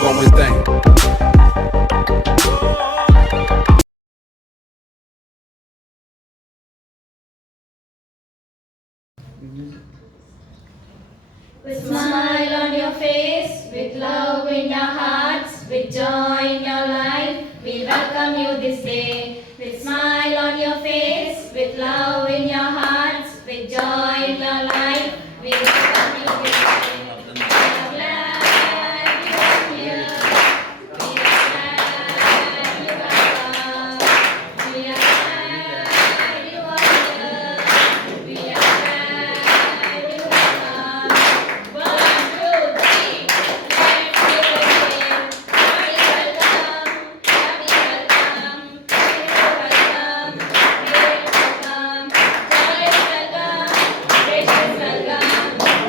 como tem. With smile on your face, with love in your hearts, with joy in your life, we welcome you this day. With smile on your face, with love in your hearts, with joy in your life, we welcome you this day. We are glad you are here. We are glad you are come. We are glad you are here. We are glad you are come. 1, 2, 3, let's give a cheer. Happy welcome, happy welcome, welcome, welcome, joyous welcome, gracious welcome,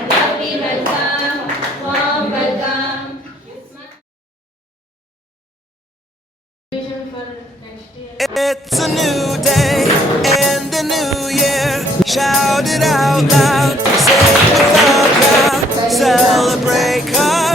lovely welcome, warm welcome. For next year. It's a new day and a new year. Shout it out loud, sing with the crowd, celebrate 'cause